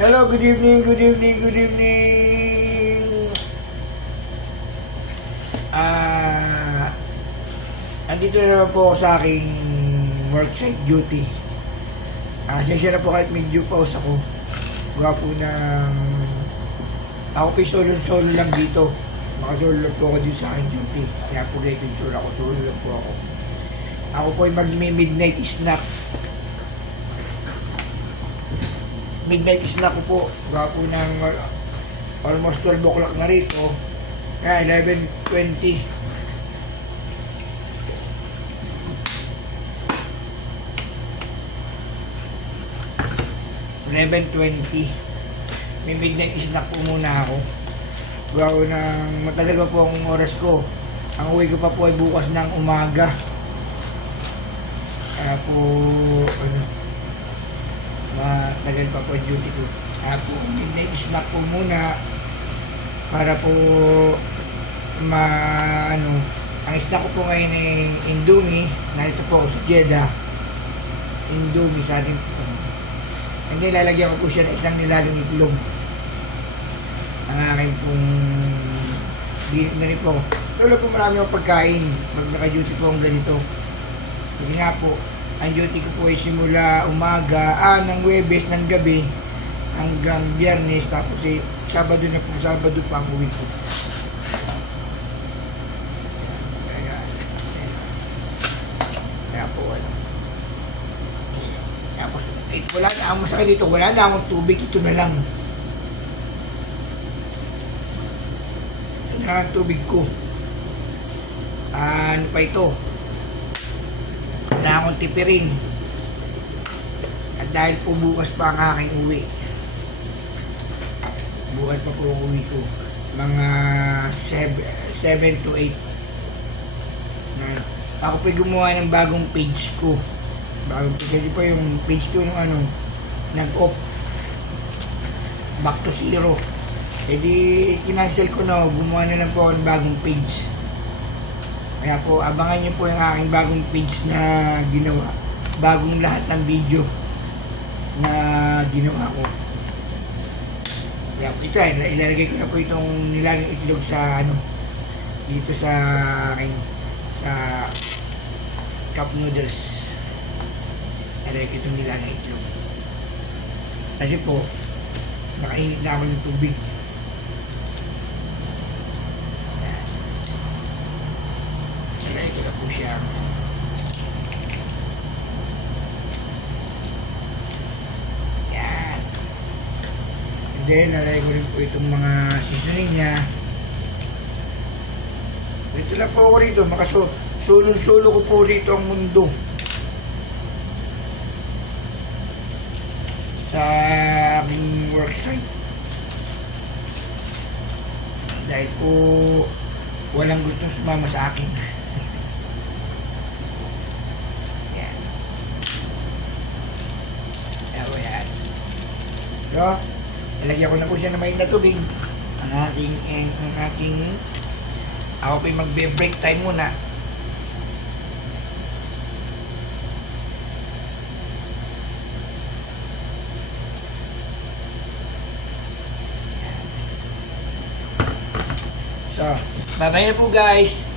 Hello, good evening, good evening, good evening. Andito na naman po ako sa aking worksite duty. Sensya na po kahit medyo pause ako. Gawa po ng ako po solo lang dito. Makasolo lang po ako dito sa aking duty. Kaya po ganito yung solo ako, solo lang po ako. Ako po ay mag-midnight snack. Midnight snack ko po. Gawa po ng almost 12 o'clock na rito. Kaya 11:20. May midnight snack po muna ako. Gawa ko ng matagal pa po ang oras ko. Ang uwi ko pa po ay bukas ng umaga. Kaya po matagal pa po ang duty ko. Kaya po midnight snack po muna para po ang snack ko po ngayon ay Indomie. Narito po ako sa Jeddah. Indomie sa ating hindi, lalagyan ko po siya ng isang nilagang itlog. Ang aking pong ginip na rin po. Tulad po marami akong pagkain pag naka-duty po ang ganito. Kasi nga po, ang duty ko po ay simula umaga, ng Huwebes ng gabi hanggang Biyernes, tapos Sabado na po, Sabado pa ang uwi ko. Kaya po tapos, wala na akong masakit dito, wala na akong tubig, ito na lang. Ito na ang tubig ko. Ano pa ito? Wala na akong tipirin. At dahil po bukas pa ang aking uwi. Bukas pa po ang uwi ko. Mga 7 to 8. Ako po gumawa ng bagong page ko. Kasi po yung page ko nung nag-off, back to zero. E di kinancel ko na, gumawa na lang po ako ng bagong page. Kaya po abangan nyo po yung aking bagong page na ginawa, bagong lahat ng video na ginawa ko. Kaya po ito, ilalagay ko na po itong nilagang itlog sa dito sa aking cup noodles. Aray ko itong nilagang itlog. Kasi po, nakainit na ako ng tubig. Aray ko na po siya. Yan. And then, aray ko rin po itong mga seasoning niya. Ito lang po ako rito. Sulong-sulo ko po rito ang mundo. Sa aming worksite. Dahil po walang gustong sumama sa akin. Yan. Yan. So, nalagyan ko na po siya ng mainit na tubig. Ang aking ako po yung magbe-break time muna. So, bye-bye na po guys.